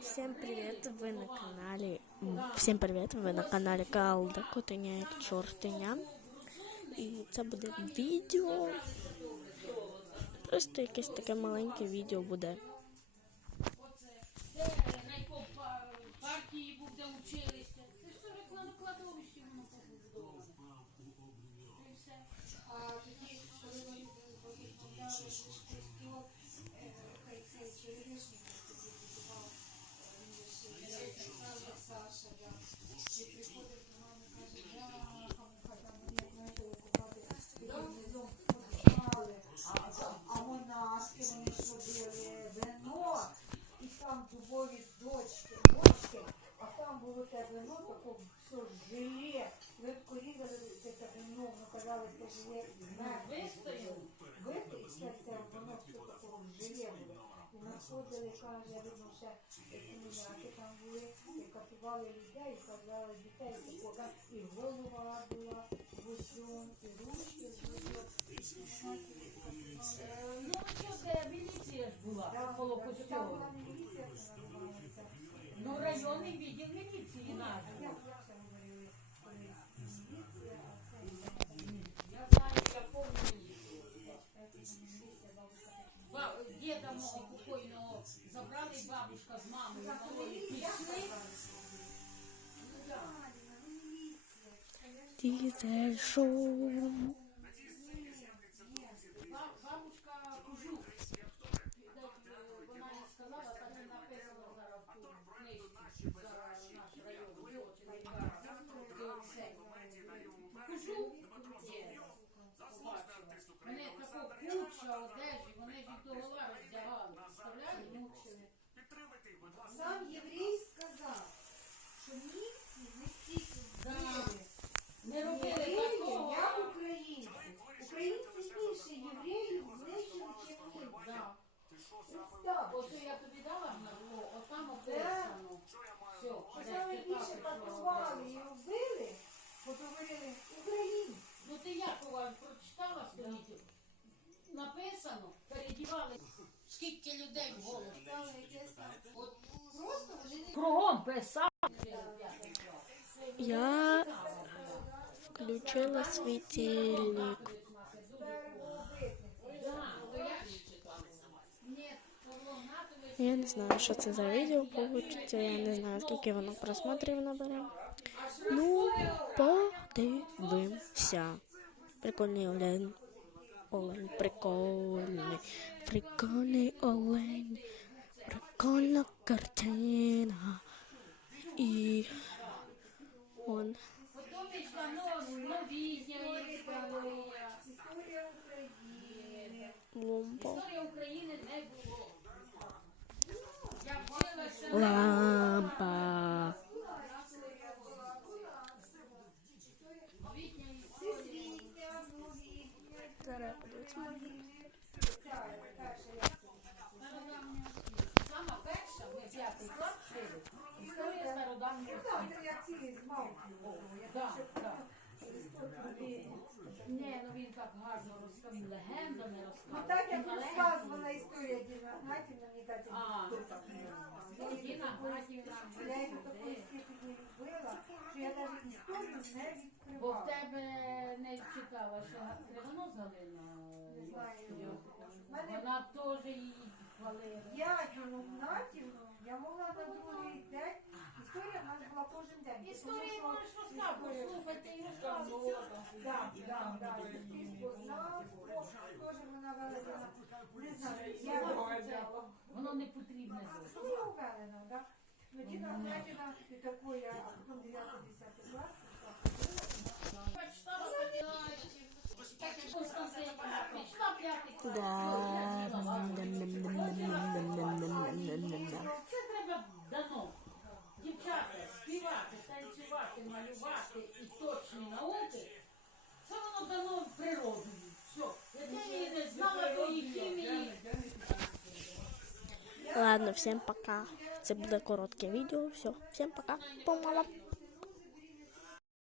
Всем привет, вы на каналі. м, Всім привіт, ви на каналі Галда Котеня як чортеня. І це буде відео. Просто якесь таке маленьке відео буде. партії був, Желе вистояло. Вистояло, це воно все такого желе було. І знаходили, каже, я видно, ще комуняки там були, і катували людей, і казали дітей, такого, і голова була в усьому, і ручки були. Ну, що це міліція ж була коло Там бабушка з мамою малою пішли. Ну. Дізель шоу. Бабушка Кужук. Вона сказала, так і написано зараз в книжці за наш район. Кужук є. Побачила. Мене Сам єврей сказав, що німці не стільки вбили Не робили євреїв, такого. як українці. Українці більше євреїв знищили, чим німці. Да. Ось так. Оце я тобі дала на було, отам описано. Все, Що саме більше катували і вбили, поговорили українці. Ну ти Якова прочитала сторінку? Написано, передівали. Скільки людей в голову. Стали якесь там. От Кругом. Я включила світильник. Я не знаю, що це за відео вийде. Я не знаю, скільки воно просмотрів набере. Ну, подивимося. Прикольний олень. Олень, прикольний. Прикольний олень. Прикольна картина. І он. Потім йшла новітня історія. історія України. Ломбо. Історія України не було. Я вчилася. Лампа. Новітня історія. Всесвітня, новітня, Зараз подивіться. ця перша як це? Сама перша, ми п'ятий клас вчили. Історія стародавнього Так, світу. це як ці з Мауглі. Я Так, ще так. Аристотель. Ні, ну він так гарно розказав, легендами Ну так як розказувала історія Діна Гнатівна, мені А. Діна Гнатівна. Я її такої скільки не любила, що я навіть історію не Бо в відкривала. тебе не читала, що Кривонос Галина. Не знаю. Вона теж її. Я Діну Гнатівну, я могла на другий день, історія в нас була кожен день. Історії Тому можеш історія- слухайте і розказувати. Так, так, так. Вона велена, не знаю, я взяла. Воно не потрібне. Ну, я уверена, так? Ну, Діна Гнатівна, і такої, а 9-10 клас, Почитала Константина, прийшла малювати і точні науки. Це воно дано природою. Я не знала до хімії. Ладно, всем пока. Це буде коротке відео. Все, всем пока. Помала.